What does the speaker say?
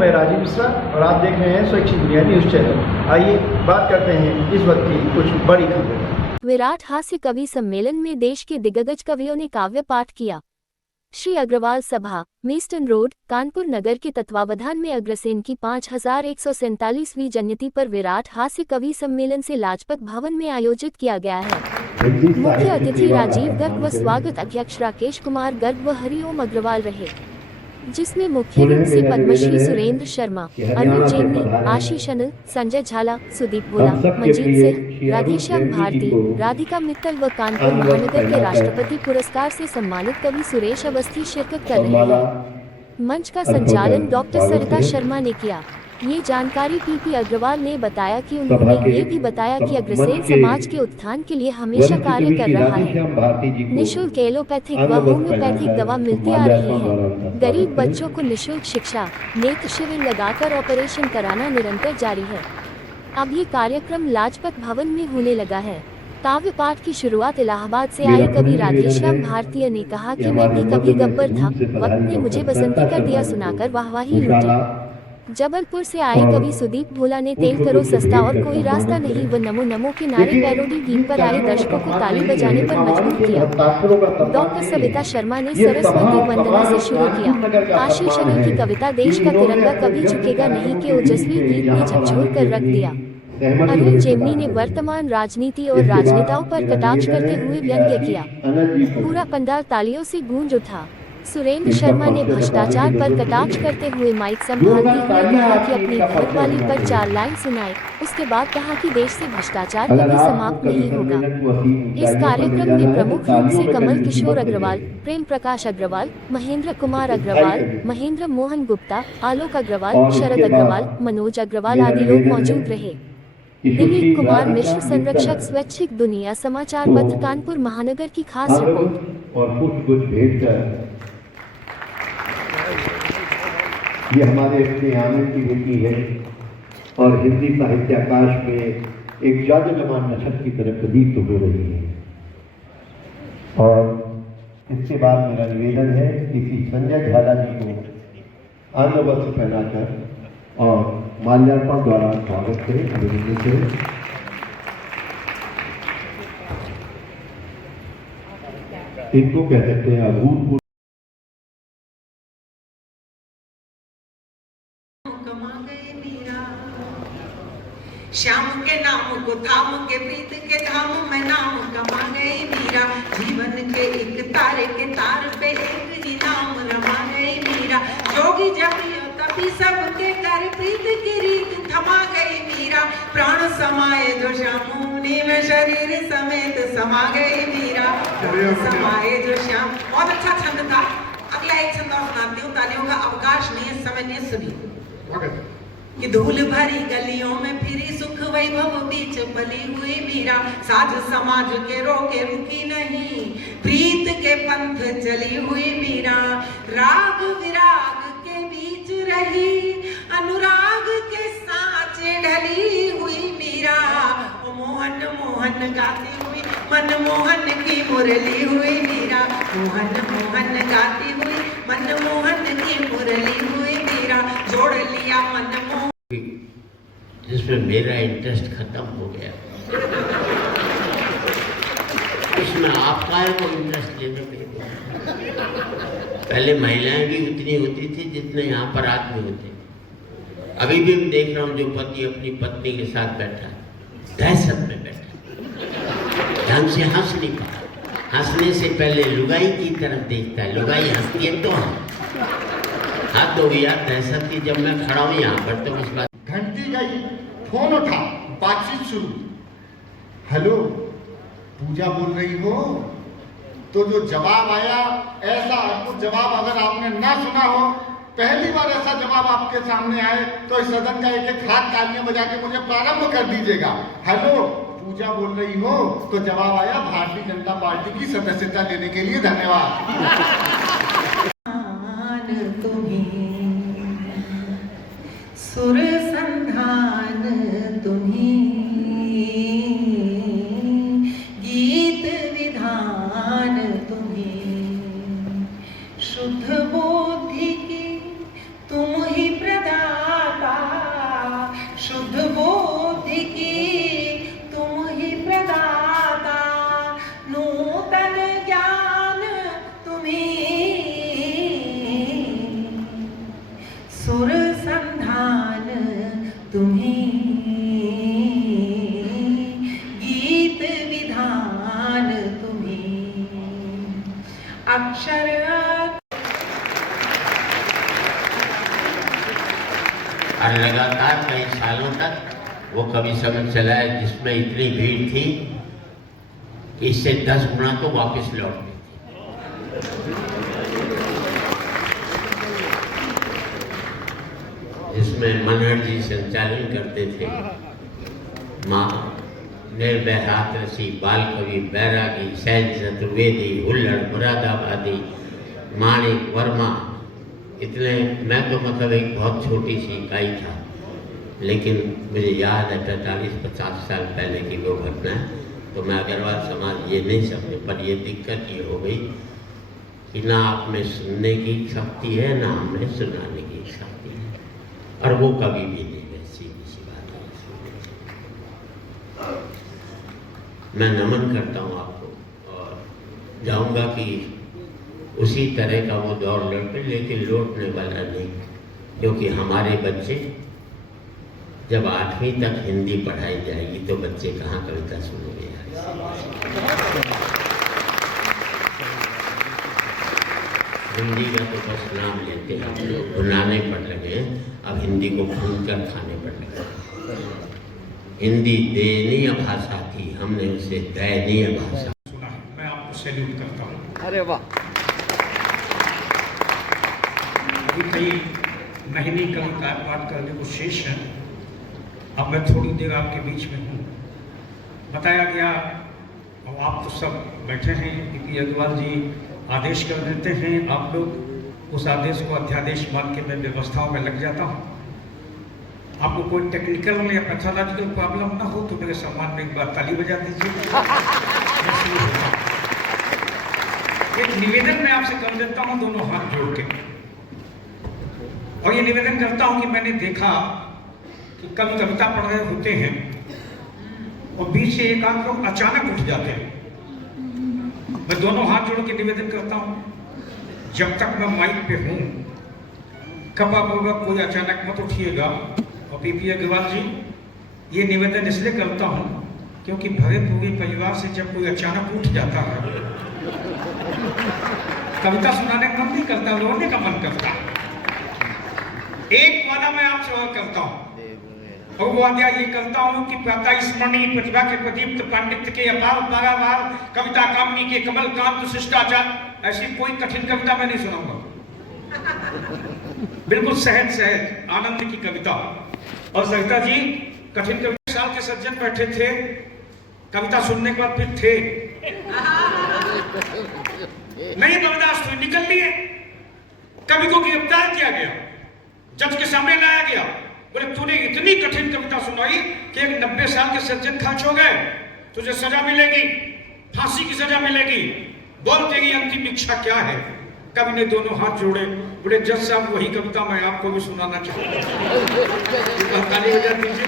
मैं राजीव मिश्रा और आप देख रहे हैं स्वैच्छिक दुनिया न्यूज़ चैनल। आइए बात करते हैं इस वक्त की कुछ बड़ी खबरें। विराट हास्य कवि सम्मेलन में देश के दिग्गज कवियों ने काव्य पाठ किया। श्री अग्रवाल सभा, मेस्टन रोड, कानपुर नगर के तत्वावधान में अग्रसेन की 5147वीं जयंती पर विराट हास्य कवि सम्मेलन से लाजपत भवन में आयोजित किया गया है। मुख्य अतिथि राजीव गर्ग व स्वागत अध्यक्ष राकेश कुमार गर्ग व हरिओम अग्रवाल रहे, जिसमें मुख्य रूप से पद्मश्री सुरेंद्र शर्मा, अरुण जेटली, आशीष अनिल, संजय झाला, सुदीप भोला, मंजीत सिंह, राधेश्याम भारती, राधिका मित्तल व कानपुर महानगर के राष्ट्रपति पुरस्कार से सम्मानित कवि सुरेश अवस्थी शिरकत कर रहे हैं। मंच का संचालन डॉक्टर सरिता शर्मा ने किया। ये जानकारी पीपी अग्रवाल ने बताया कि उन्होंने ये भी बताया कि अग्रसेन समाज के उत्थान के लिए हमेशा कार्य कर रहा है। निःशुल्क एलोपैथिक व होम्योपैथिक दवा मिलती आ रही है। गरीब बच्चों को निःशुल्क शिक्षा, नेत्र शिविर लगाकर ऑपरेशन कराना निरंतर जारी है। अब ये कार्यक्रम लाजपत भवन में होने लगा है। काव्य पाठ की शुरुआत इलाहाबाद से आए कवि राधेश्याम भारतीय ने कहा कि मैं भी कभी गब्बर था, वक्त ने मुझे बसंती कर दिया सुनाकर वाहवाही लूटी। जबलपुर से आए कवि सुदीप भोला ने तेल करो सस्ता और कोई रास्ता नहीं व नमो नमो के नारे पैरोडी गीत पर आए दर्शकों को ताली बजाने पर मजबूर किया। डॉक्टर सविता शर्मा ने सरस्वती वंदना से शुरू किया। आशीष अनिल की कविता देश का तिरंगा कभी झुकेगा नहीं के ओजस्वी गीत ने झकझोर कर रख दिया। अरुण जेटली ने वर्तमान राजनीति और राजनेताओं पर कटाक्ष करते हुए व्यंग्य किया। पूरा पंडाल तालियों से गूंज उठा। सुरेंद्र शर्मा ने भ्रष्टाचार पर कटाक्ष करते हुए माइक संभालते हुए कहा कि अपनी घरवाली पर 4 लाइन सुनाए। उसके बाद कहा कि देश से भ्रष्टाचार कभी समाप्त नहीं होगा। इस कार्यक्रम में प्रमुख रूप से कमल किशोर अग्रवाल, प्रेम प्रकाश अग्रवाल, महेंद्र कुमार अग्रवाल, महेंद्र मोहन गुप्ता, आलोक अग्रवाल, शरद अग्रवाल, मनोज अग्रवाल आदि लोग मौजूद रहे। दिलीप कुमार मिश्र, संरक्षक, स्वैच्छिक दुनिया समाचार पत्र, कानपुर महानगर की खास रिपोर्ट। और कुछ भेंट कर ये हमारे अपने आनंद की बेटी है और हिंदी साहित्य आकाश में एक जादूलमान नक्षत्र की तरह प्रदीप्त हो रही है। और इसके बाद मेरा निवेदन है किसी संजय झाला जी को आंध्र वस्त्र पहनाकर और माल्यार्पण द्वारा स्वागत करें, अभिनंदन करें। इनको कह सकते हैं अभूतपूर्व श्याम के नाम को थाम के प्रीत के धाम में नाम कमा गए मीरा। जीवन के एक तारे के तार पे एक ही नाम रमा गए मीरा। जोगी जपियो तभी सबके कर प्रीत की रीत थमा गई मीरा। प्राण समाये जो श्याम मुनि में शरीर समेत समा गए मीरा। प्राण समाये जो श्याम। बहुत अच्छा छंद था। अगला एक छंद और सुनाती हूँ। तालियों का अवकाश नहीं है, समय नहीं, सुनिए। कि धूल भरी गलियों में फिरी सुख वैभव बीच पली हुई मीरा। साज समाज के रोके रुकी नहीं, प्रीत के पंथ चली हुई मीरा। राग विराग के बीच रही, अनुराग के सांचे ढली हुई मीरा। मोहन मोहन गाती हुई मनमोहन की मुरली हुई मीरा। मोहन मोहन गाती हुई मनमोहन की मुरली हुई मीरा। जोड़ लिया मनमोहन, जिसमें मेरा इंटरेस्ट खत्म हो गया। उसमें आपका को इंटरेस्ट लेने में पहले महिलाएं भी उतनी होती थी जितने यहाँ पर आदमी होते। अभी भी मैं देख रहा हूँ जो पति अपनी पत्नी के साथ बैठा, दहशत में बैठा, ढंग से हंस नहीं पाता। हंसने से पहले लुगाई की तरफ देखता है। लुगाई हंसती है तो हाथ हो गया दहशत की। जब मैं खड़ा हूँ यहाँ पर तो उस बात घंटी गई, फोन उठा, बातचीत शुरू। हेलो, पूजा बोल रही हो? तो जो जवाब आया, ऐसा अद्भुत जवाब अगर आपने ना सुना हो, पहली बार ऐसा जवाब आपके सामने आए तो इस सदन का एक एक हाथ तालियां बजा के मुझे प्रारंभ कर दीजिएगा। हेलो, पूजा बोल रही हो? तो जवाब आया भारतीय जनता पार्टी की सदस्यता लेने के लिए। धन्यवाद। सुर संधान तुम्हीं, गीत विधान तुम्हीं, शुद्ध बुद्धि की तुम ही प्रदान। अक्षर और लगातार कई सालों तक वो कभी समझ चला है जिसमें इतनी भीड़ थी कि इससे 10 गुना तो वापस लौट गई थी। जिसमें मनहर जी संचालन करते थे, माँ निर्भय हाथरसी, बाल कवि बैरागी, सैन चतुर्वेदी, हुल्लड़ मुरादाबादी, माणिक वर्मा, इतने मैं तो मतलब एक बहुत छोटी सी इकाई था, लेकिन मुझे याद है 45-50 साल पहले की वो घटना है। तो मैं अग्रवाल समाज ये नहीं समझे, पर ये दिक्कत ये हो गई कि ना आप में सुनने की शक्ति है, ना हमें सुनाने की शक्ति है, और वो कभी भी नहीं है। सीधी सी बात है। मैं नमन करता हूँ आपको और जाऊँगा कि उसी तरह का वो दौर लौटे, लेकिन लौटने वाला नहीं, क्योंकि हमारे बच्चे जब 8वीं तक हिंदी पढ़ाई जाएगी तो बच्चे कहाँ कविता सुनेंगे। हिंदी का तो बस नाम लेते हैं हम लोग, भुनाने पड़ लगे हैं, अब हिंदी को भून कर खाने पड़ लगे। हिंदी दयनीय भाषा थी, हमने उसे दयनीय भाषा सुना है। मैं आपको सैल्यूट करता हूँ। अरे वाह। अभी कई महीने कविता पाठ करने को शेष है। अब मैं थोड़ी देर आपके बीच में हूँ। बताया गया, अब आप तो सब बैठे हैं, पीपी अग्रवाल जी आदेश कर देते हैं, आप लोग उस आदेश को अध्यादेश मान के मैं व्यवस्थाओं में लग जाता हूँ। आपको कोई टेक्निकल या पैथोलॉजिकल प्रॉब्लम ना हो तो मेरे सम्मान में एक बार ताली बजा दीजिए। एक निवेदन मैं आपसे कर देता हूँ, दोनों हाथ जोड़ के, और ये निवेदन करता हूँ कि मैंने देखा कि कभी कविता पढ़ रहे होते हैं और बीच से एक आध लोग अचानक उठ जाते हैं। मैं दोनों हाथ जोड़ के निवेदन करता हूँ, जब तक मैं माइक पे हूँ कब आप कोई अचानक मत उठिएगा। और पीपी अग्रवाल जी, ये निवेदन इसलिए करता हूँ क्योंकि भरे पूरे परिवार से जब कोई अचानक उठ जाता है, कविता सुनाने का मन नहीं करता, रोने का मन करता। एक वादा मैं आपसे और करता हूँ, और वो वादा ये करता हूँ कि प्रातः स्मरणीय प्रतिभा के प्रदीप्त पांडित्य के अपार पारावार कविता कामनी के कमल कांत शिष्टाचार, ऐसी कोई कठिन कविता मैं नहीं सुनाऊंगा। बिल्कुल सहज सहज आनंद की कविता। और सरिता जी, कठिन कविता साल के सज्जन बैठे थे, कविता सुनने के बाद फिर थे नहीं बर्दाश्त हुई, निकल लिए। कवि को गिरफ्तार किया गया, जज के सामने लाया गया, बोले तूने इतनी कठिन कविता सुनाई कि एक 90 साल के सज्जन खर्च हो गए, तुझे सजा मिलेगी, फांसी की सजा मिलेगी, बोल तेरी अंतिम इच्छा क्या है। कवि ने दोनों हाथ जोड़े, बोले जज साहब वही कविता मैं आपको भी सुनाना चाहूंगा। ताली बजा दीजिए।